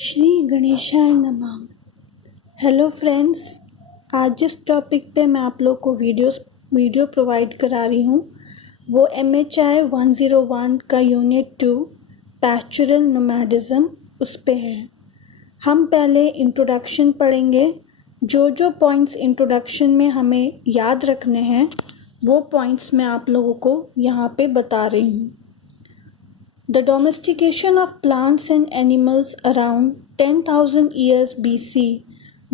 श्री गणेशाय नमः। Hello friends, आज जिस टॉपिक पे मैं आप लोग को वीडियो प्रोवाइड करा रही हूँ वो MHI 101 का यूनिट 2 पैस्टोरल नोमैडिज्म उस पे है। हम पहले इंट्रोडक्शन पढ़ेंगे। जो पॉइंट्स इंट्रोडक्शन में हमें याद रखने हैं वो पॉइंट्स मैं आप लोगों को यहाँ पे बता रही हूँ। The domestication of plants and animals around 10,000 years BC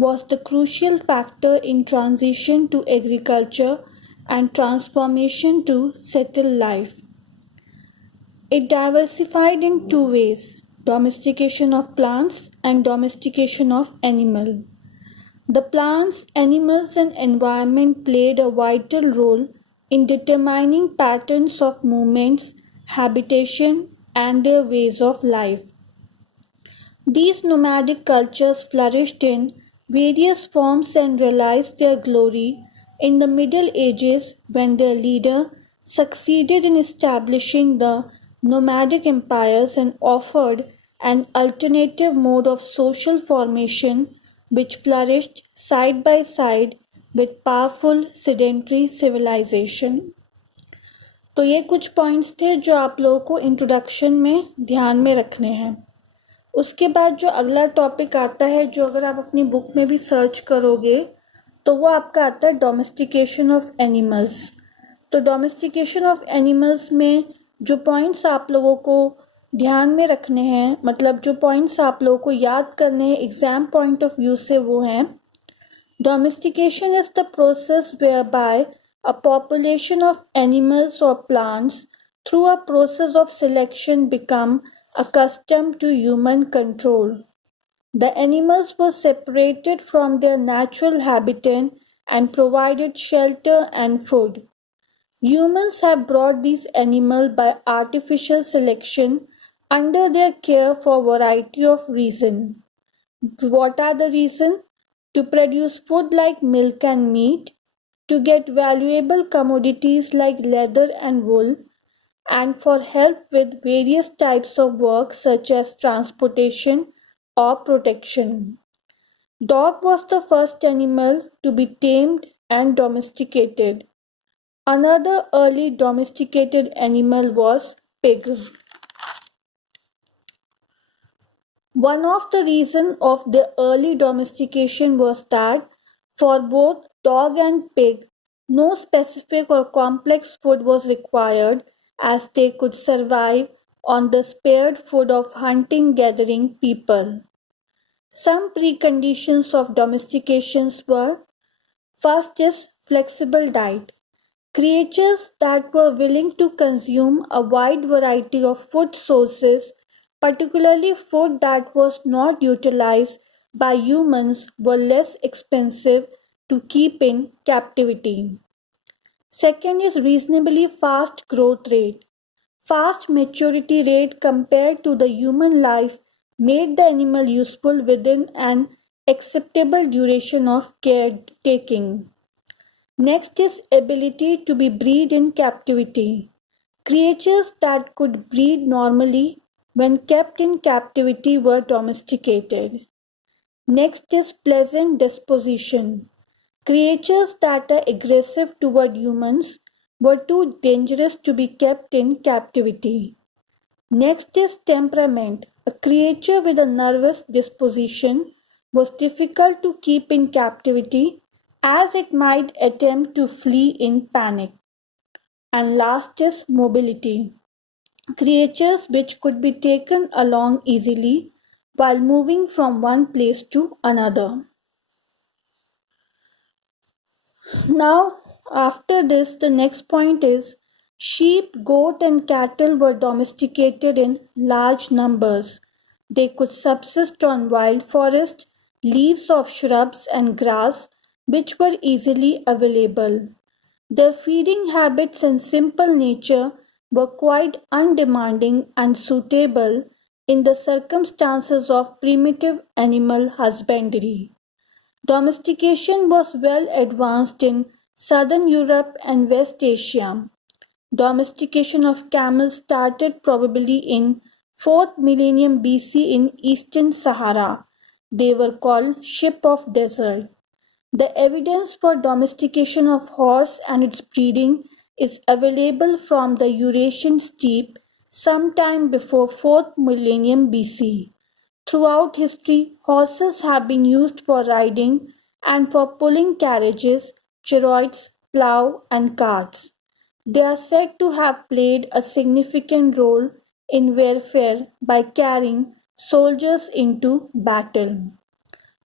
was the crucial factor in transition to agriculture and transformation to settled life. It diversified in two ways: domestication of plants and domestication of animal. The plants, animals, and environment played a vital role in determining patterns of movements, habitation, and their ways of life. These nomadic cultures flourished in various forms and realized their glory in the Middle Ages when their leader succeeded in establishing the nomadic empires and offered an alternative mode of social formation which flourished side by side with powerful sedentary civilization. तो ये कुछ points थे जो आप लोगों को introduction में ध्यान में रखने हैं। उसके बाद जो अगला टॉपिक आता है, जो अगर आप अपनी बुक में भी सर्च करोगे तो वो आपका आता है डोमेस्टिकेशन ऑफ एनिमल्स। तो डोमेस्टिकेशन ऑफ एनिमल्स में जो पॉइंट्स आप लोगों को ध्यान में रखने हैं, मतलब जो पॉइंट्स आप लोगों को याद करने हैं एग्जाम पॉइंट ऑफ व्यू से, वो हैं: domestication is the process whereby a population of animals or plants through a process of selection become accustomed to human control. The animals were separated from their natural habitat and provided shelter and food. Humans have brought these animals by artificial selection under their care for a variety of reasons. What are the reasons? To produce food like milk and meat, to get valuable commodities like leather and wool, and for help with various types of work such as transportation or protection. Dog was the first animal to be tamed and domesticated. Another early domesticated animal was pig. One of the reasons of the early domestication was that for both dog and pig, no specific or complex food was required, as they could survive on the spared food of hunting-gathering people. Some preconditions of domestications were: first is flexible diet. Creatures that were willing to consume a wide variety of food sources, particularly food that was not utilized by humans, were less expensive to keep in captivity. Second is reasonably fast growth rate. Fast maturity rate compared to the human life made the animal useful within an acceptable duration of caretaking. Next is ability to be bred in captivity. Creatures that could breed normally when kept in captivity were domesticated. Next is pleasant disposition. Creatures that are aggressive toward humans were too dangerous to be kept in captivity. Next is temperament. A creature with a nervous disposition was difficult to keep in captivity, as it might attempt to flee in panic. And last is mobility. Creatures which could be taken along easily while moving from one place to another. Now, after this, the next point is sheep, goat, and cattle were domesticated in large numbers. They could subsist on wild forest, leaves of shrubs, and grass, which were easily available. Their feeding habits and simple nature were quite undemanding and suitable in the circumstances of primitive animal husbandry. Domestication was well advanced in southern Europe and West Asia. Domestication of camels started probably in 4th millennium BC in Eastern Sahara. They were called sheep of desert. The evidence for domestication of horse and its breeding is available from the Eurasian steppe sometime before 4th millennium BC. Throughout history, horses have been used for riding and for pulling carriages, chariots, plough, and carts. They are said to have played a significant role in warfare by carrying soldiers into battle.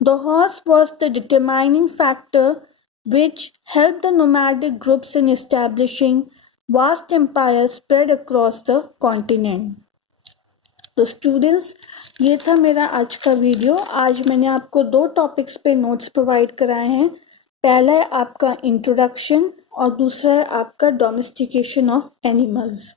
The horse was the determining factor which helped the nomadic groups in establishing vast empires spread across the continent. तो students, ये था मेरा आज का video. आज मैंने आपको 2 topics पे नोट्स प्रोवाइड कराए हैं। पहला है आपका इंट्रोडक्शन और दूसरा है आपका डोमेस्टिकेशन ऑफ एनिमल्स।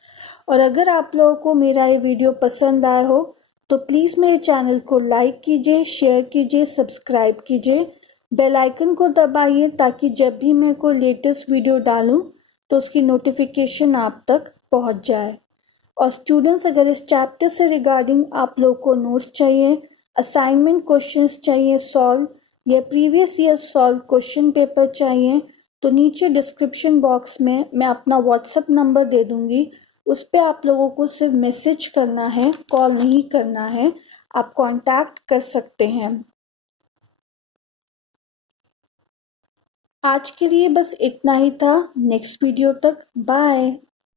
और अगर आप लोगों को मेरा ये वीडियो पसंद आया हो तो प्लीज़ मेरे चैनल को लाइक कीजिए, शेयर कीजिए, सब्सक्राइब कीजिए, बेल आइकन को दबाइए ताकि जब भी मैं कोई लेटेस्ट वीडियो डालूं तो उसकी नोटिफिकेशन आप तक पहुंच जाए। और स्टूडेंट्स, अगर इस चैप्टर से रिगार्डिंग आप लोग को नोट्स चाहिए, असाइनमेंट क्वेश्चंस चाहिए सॉल्व या previous year solve question paper चाहिए तो नीचे डिस्क्रिप्शन बॉक्स में मैं अपना व्हाट्सएप नंबर दे दूंगी। उस पर आप लोगों को सिर्फ मैसेज करना है, कॉल नहीं करना है। आप कांटेक्ट कर सकते हैं। आज के लिए बस इतना ही था। नेक्स्ट वीडियो तक बाय।